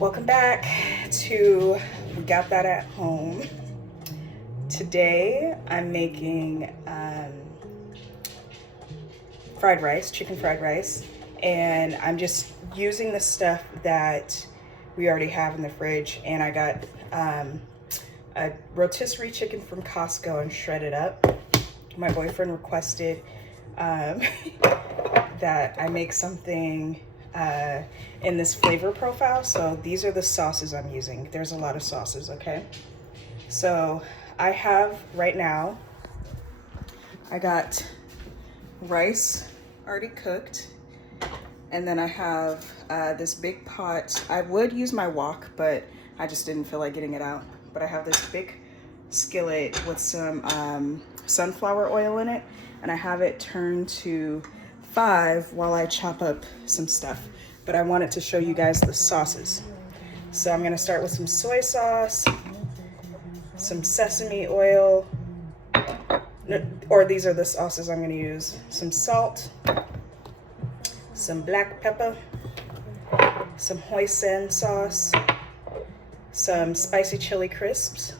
Welcome back to We Got That at Home. Today I'm making fried rice, chicken fried rice, and I'm just using the stuff that we already have in the fridge. And I got a rotisserie chicken from Costco and shredded up. My boyfriend requested that I make something in this flavor profile. So these are the sauces I'm using. There's a lot of sauces, okay? So I have right now, I got rice already cooked. And then I have this big pot. I would use my wok, but I just didn't feel like getting it out. But I have this big skillet with some sunflower oil in it. And I have it turned to 5 while I chop up some stuff. But I wanted to show you guys the sauces. So I'm gonna start with some soy sauce, some sesame oil, or these are the sauces I'm gonna use. Some salt, some black pepper, some hoisin sauce, some spicy chili crisps,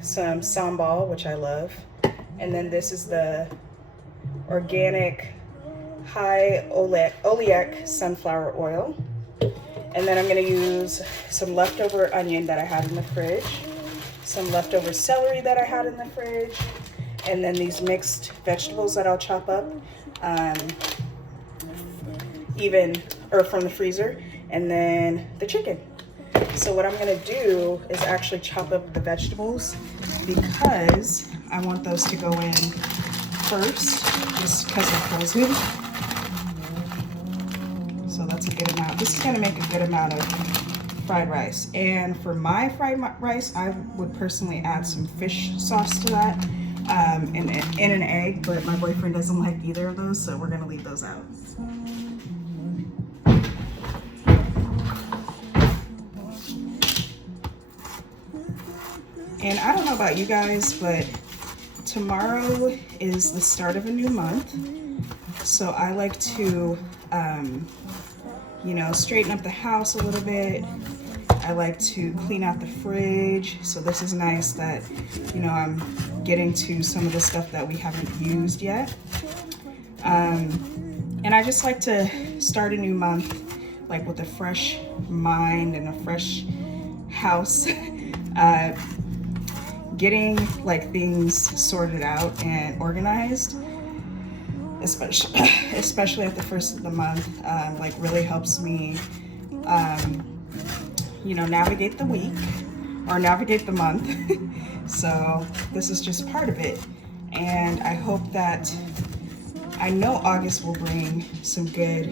some sambal, which I love, and then this is the organic high oleic sunflower oil. And then I'm gonna use some leftover onion that I had in the fridge, some leftover celery that I had in the fridge, and then these mixed vegetables that I'll chop up from the freezer, and then the chicken. So what I'm gonna do is actually chop up the vegetables because I want those to go in first, just because they're frozen. So that's a good amount. This is gonna make a good amount of fried rice. And for my fried rice, I would personally add some fish sauce to that and an egg, but my boyfriend doesn't like either of those, so we're gonna leave those out. And I don't know about you guys, but tomorrow is the start of a new month. So I like to, straighten up the house a little bit. I like to clean out the fridge. So this is nice that, I'm getting to some of the stuff that we haven't used yet. And I just like to start a new month, like with a fresh mind and a fresh house. Getting like things sorted out and organized, especially at the first of the month, really helps me, navigate the week or navigate the month. So this is just part of it. And I hope that, I know August will bring some good.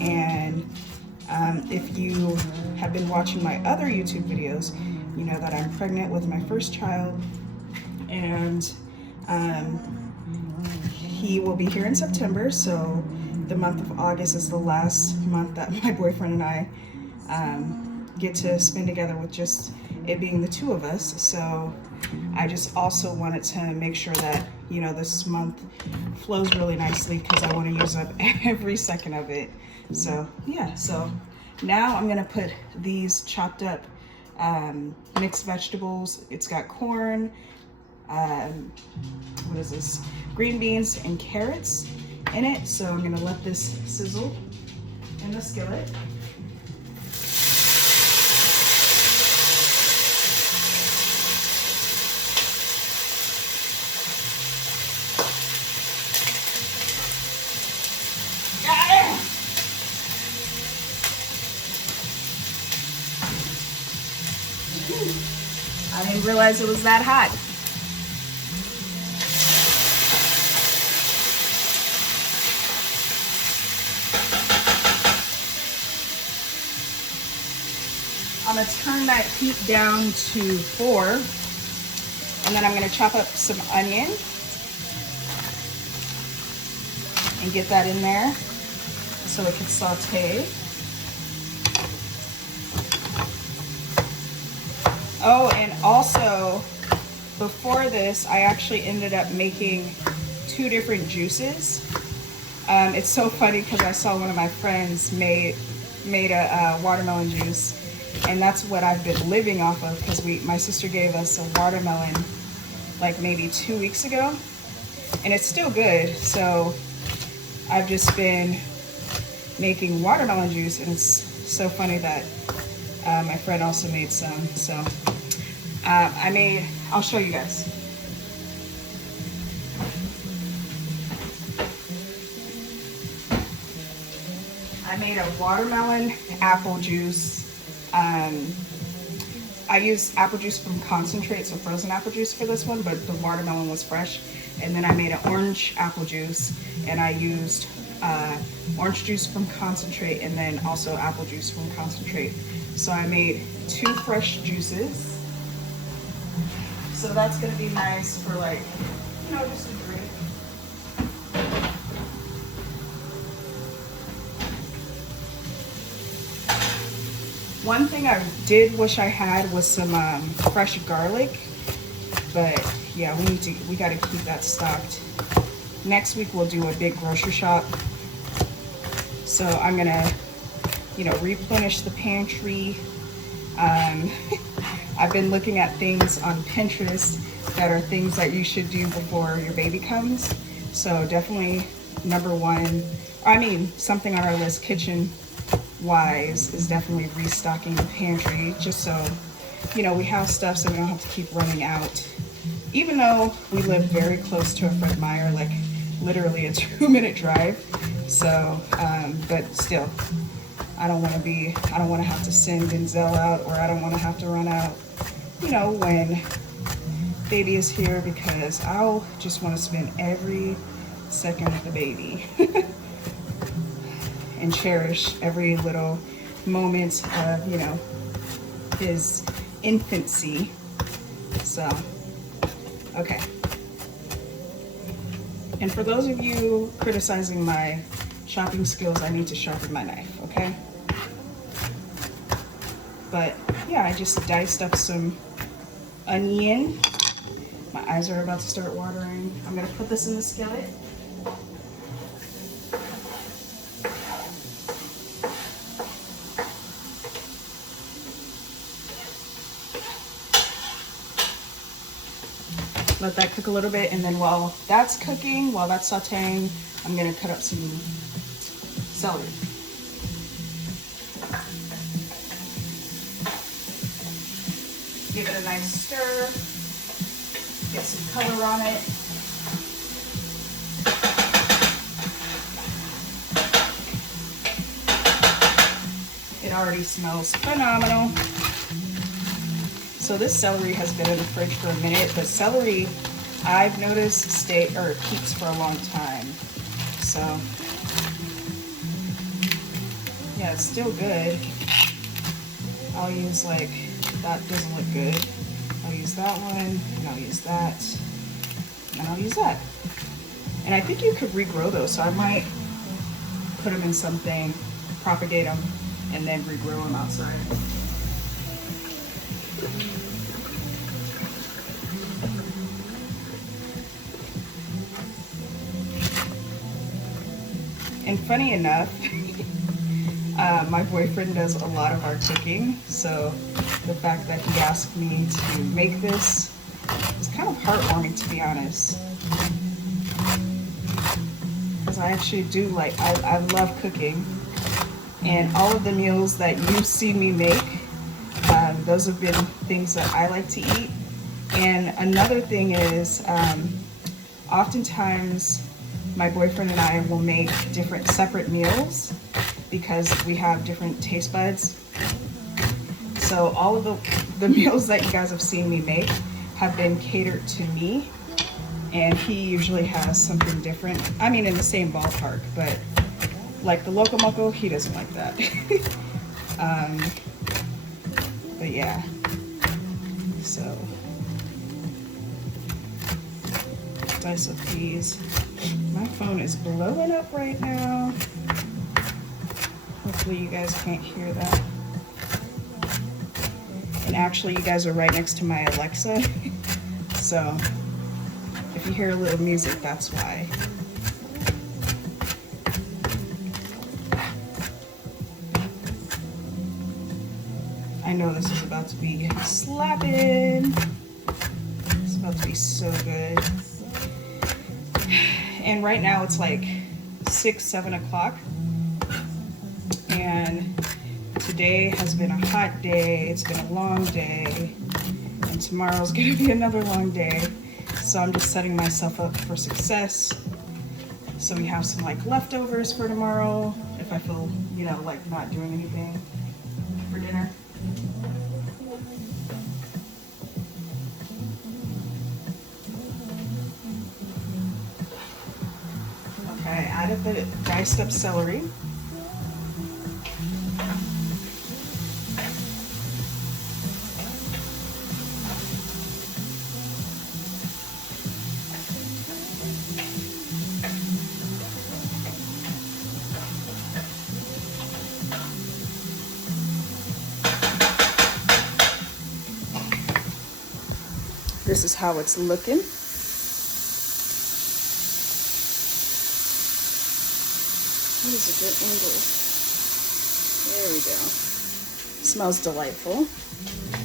And if you have been watching my other YouTube videos, you know that I'm pregnant with my first child, and he will be here in September. So the month of August is the last month that my boyfriend and I get to spend together, with just it being the two of us. So I just also wanted to make sure that, this month flows really nicely, because I want to use up every second of it. So yeah, so now I'm gonna put these chopped up mixed vegetables. It's got corn, what is this? Green beans and carrots in it. So I'm gonna let this sizzle in the skillet. I didn't realize it was that hot. I'm gonna turn that heat down to 4, and then I'm gonna chop up some onion and get that in there so it can saute. Oh, and also, before this, I actually ended up making 2 different juices. It's so funny because I saw one of my friends made a watermelon juice, and that's what I've been living off of because my sister gave us a watermelon like maybe 2 weeks ago, and it's still good. So I've just been making watermelon juice, and it's so funny that my friend also made some. So I'll show you guys. I made a watermelon apple juice. I used apple juice from concentrate, so frozen apple juice for this one, but the watermelon was fresh. And then I made an orange apple juice, and I used orange juice from concentrate and then also apple juice from concentrate. So I made 2 fresh juices. So that's gonna be nice for, like, you know, just a drink. One thing I did wish I had was some fresh garlic, but yeah, we gotta keep that stocked. Next week we'll do a big grocery shop. So I'm gonna, you know, replenish the pantry. I've been looking at things on Pinterest that are things that you should do before your baby comes. So definitely something on our list, kitchen wise, is definitely restocking the pantry, just so, you know, we have stuff so we don't have to keep running out. Even though we live very close to a Fred Meyer, like literally a 2-minute drive. So, but still, I don't want to have to send Denzel out, or I don't want to have to run out, you know, when baby is here, because I'll just want to spend every second with the baby. And cherish every little moment of, you know, his infancy. So, okay. And for those of you criticizing my shopping skills, I need to sharpen my knife, okay? But yeah, I just diced up some onion. My eyes are about to start watering. I'm gonna put this in the skillet. Let that cook a little bit, and then while that's cooking, while that's sauteing, I'm gonna cut up some celery. Give it a nice stir, get some color on it. It already smells phenomenal. So this celery has been in the fridge for a minute, but celery, I've noticed, keeps for a long time. So yeah, it's still good. I'll use, like, that doesn't look good. I'll use that one, and I'll use that, and I'll use that. And I think you could regrow those, so I might put them in something, propagate them, and then regrow them outside. And funny enough, my boyfriend does a lot of our cooking, so the fact that he asked me to make this is kind of heartwarming, to be honest. Because I actually do, like, I love cooking, and all of the meals that you see me make, those have been things that I like to eat. And another thing is, oftentimes my boyfriend and I will make different separate meals because we have different taste buds. So all of the meals that you guys have seen me make have been catered to me, and he usually has something different. I mean, in the same ballpark, but like the loco moco, he doesn't like that. But yeah, so dice of peas. My phone is blowing up right now. Hopefully you guys can't hear that. And actually, you guys are right next to my Alexa. So if you hear a little music, that's why. I know this is about to be slapping. It's about to be so good. And right now it's like 6, 7 o'clock. And today has been a hot day. It's been a long day. And tomorrow's gonna be another long day. So I'm just setting myself up for success. So we have some like leftovers for tomorrow if I feel, you know, like not doing anything for dinner. Okay, I added the diced up celery. This is how it's looking. What is a good angle? There we go. Smells delightful.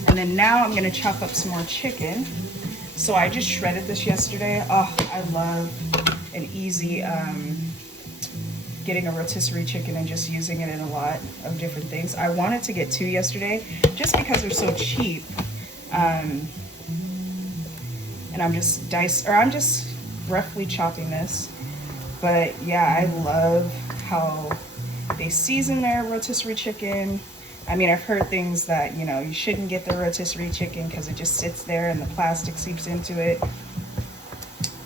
And then now I'm gonna chop up some more chicken. So I just shredded this yesterday. Oh, I love an easy getting a rotisserie chicken and just using it in a lot of different things. I wanted to get 2 yesterday just because they're so cheap. And I'm just roughly chopping this. But yeah, I love how they season their rotisserie chicken. I mean, I've heard things that, you know, you shouldn't get the rotisserie chicken because it just sits there and the plastic seeps into it.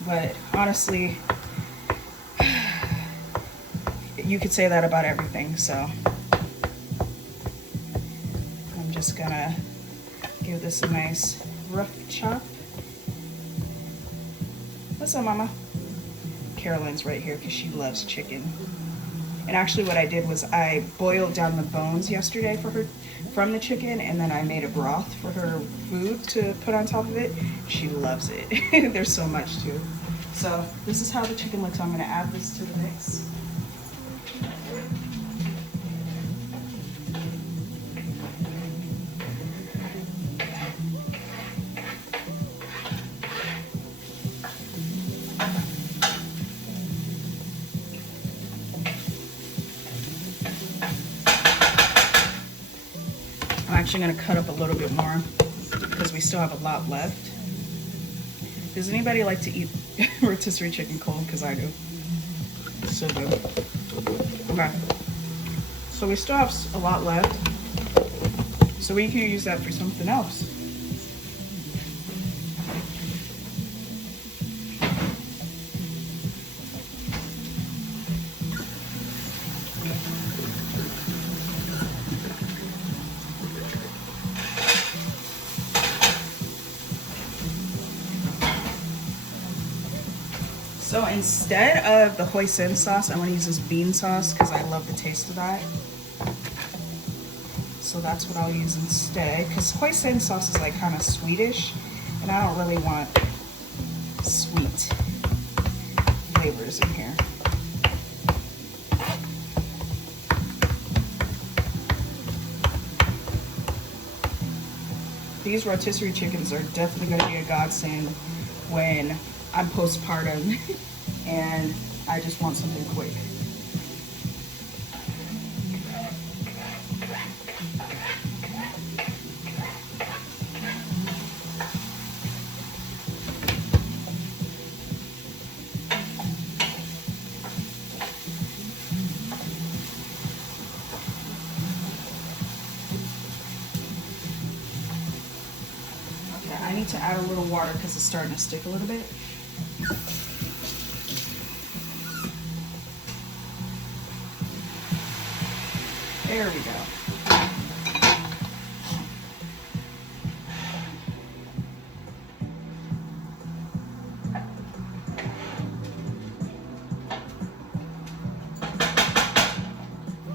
But honestly, you could say that about everything. So I'm just gonna give this a nice rough chop. What's up, Mama? Caroline's right here because she loves chicken. And actually what I did was I boiled down the bones yesterday for her from the chicken, and then I made a broth for her food to put on top of it. She loves it. There's so much too. So this is how the chicken looks. I'm gonna add this to the mix. I'm actually going to cut up a little bit more because we still have a lot left. Does anybody like to eat rotisserie chicken cold? Because I do. It's so good. Okay. So we still have a lot left. So we can use that for something else. So instead of the hoisin sauce, I'm going to use this bean sauce because I love the taste of that. So that's what I'll use instead, because hoisin sauce is like kind of sweetish, and I don't really want sweet flavors in here. These rotisserie chickens are definitely going to be a godsend when I'm postpartum and I just want something quick. Okay, I need to add a little water because it's starting to stick a little bit. There we go.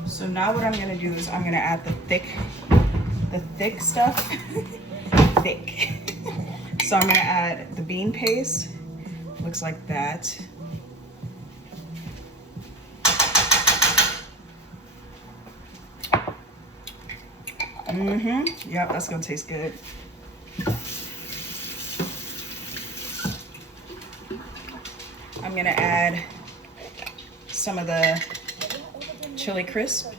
So now what I'm gonna do is I'm gonna add the thick stuff. Thick. So I'm gonna add the bean paste. Looks like that. Yep, that's gonna taste good. I'm gonna add some of the chili crisp.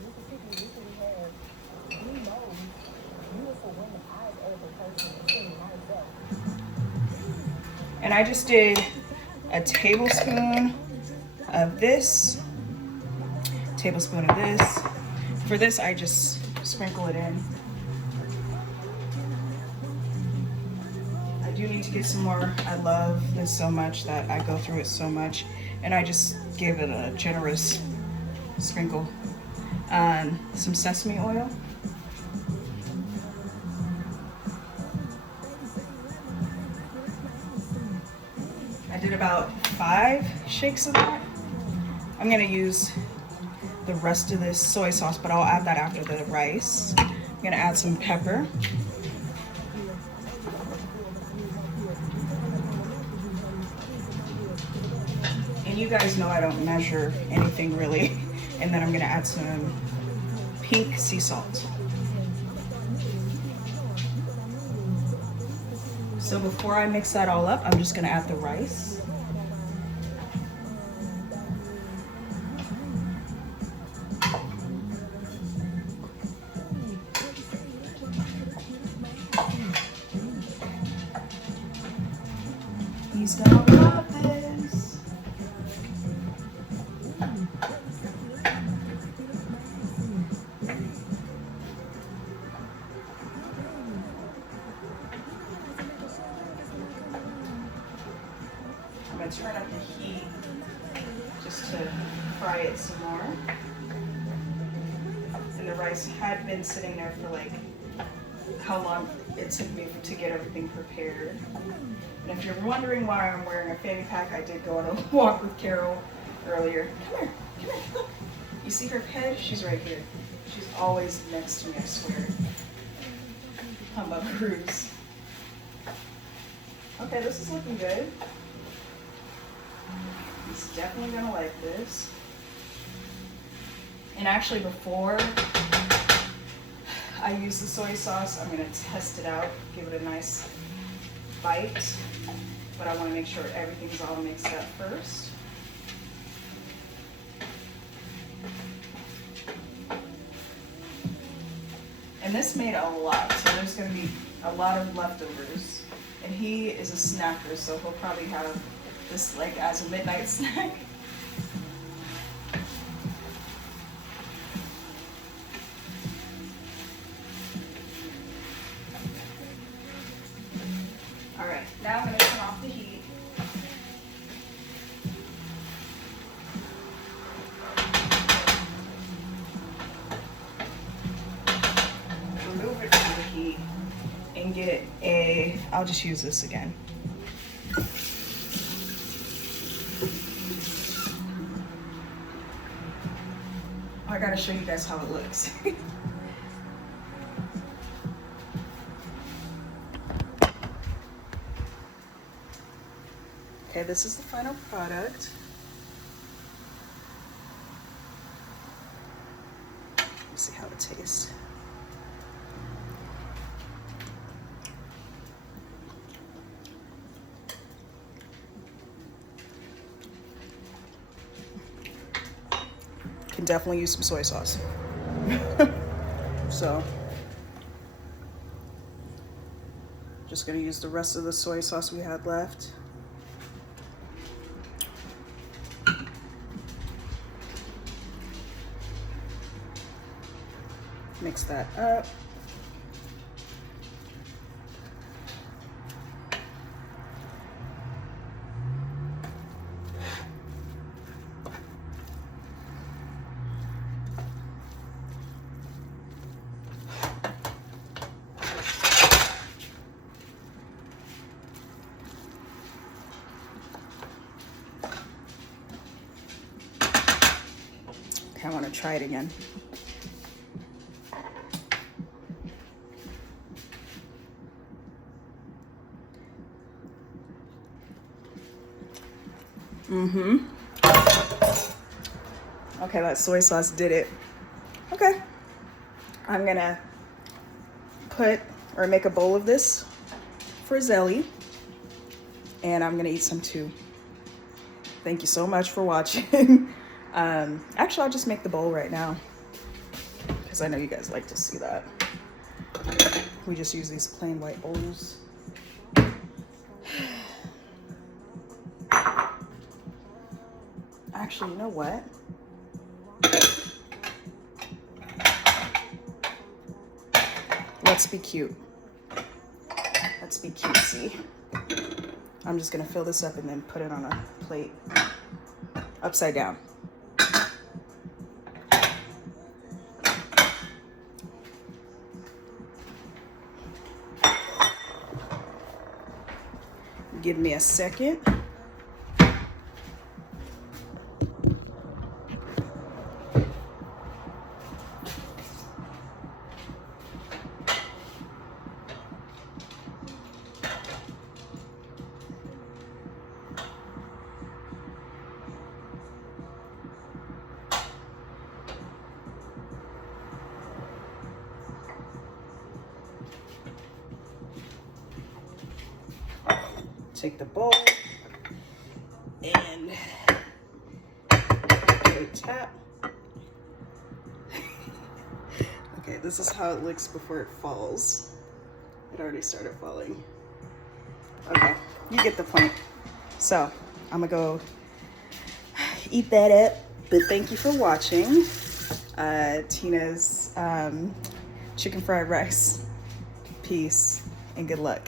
And I just did a tablespoon of this, tablespoon of this. For this, I just sprinkle it in. I do need to get some more. I love this so much that I go through it so much, and I just give it a generous sprinkle. Some sesame oil. I did about 5 shakes of that. I'm gonna use the rest of this soy sauce, but I'll add that after the rice. I'm gonna add some pepper. And you guys know I don't measure anything really. And then I'm gonna add some pink sea salt. So before I mix that all up, I'm just gonna add the rice. He's gonna love this. I'm gonna turn up the heat just to fry it some more. And the rice had been sitting there for like how long it took me to get everything prepared. And if you're wondering why I'm wearing a fanny pack, I did go on a walk with Carol earlier. Come here, look. You see her head? She's right here. She's always next to me, I swear. I'm a cruise. Okay, this is looking good. He's definitely gonna like this. And actually before I use the soy sauce, I'm gonna test it out, give it a nice bite, but I wanna make sure everything's all mixed up first. And this made a lot, so there's gonna be a lot of leftovers. And he is a snacker, so he'll probably have this like as a midnight snack. All right, now I'm gonna turn off the heat. Remove it from the heat and get a, I'll just use this again. I gotta show you guys how it looks. Okay, this is the final product. Let's see how it tastes. Can definitely use some soy sauce. So, just gonna use the rest of the soy sauce we had left. Mix that up. Okay, I want to try it again. Okay, that soy sauce did it. Okay, I'm gonna put or make a bowl of this for Zelly, and I'm gonna eat some too. Thank you so much for watching. Actually, I'll just make the bowl right now because I know you guys like to see that. We just use these plain white bowls. Actually, you know what? Let's be cute. Let's be cutesy. I'm just gonna fill this up and then put it on a plate upside down. Give me a second. Take the bowl and give it a tap. Okay, this is how it looks before it falls. It already started falling. Okay, you get the point. So I'm gonna go eat that up, but thank you for watching Tina's chicken fried rice. Peace and good luck.